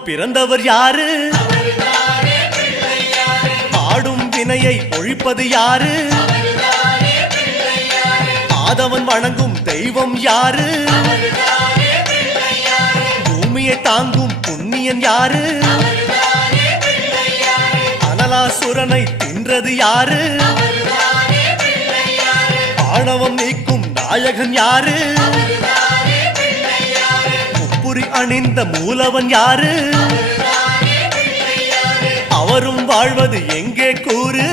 பிறந்தவர் யாரு? ஆடும் வினையை ஒழிப்பது யாரு? ஆதவன் வணங்கும் தெய்வம் யாரு? பூமியை தாங்கும் புண்ணியன் யாரு? அனலாசுரனை தின்றது யாரு? ஆணவம் நீக்கும் நாயகன் யாரு? முப்புரி அணிந்த மூலவன் யாரு? அவரும் வாழ்வது எங்கே கூறு?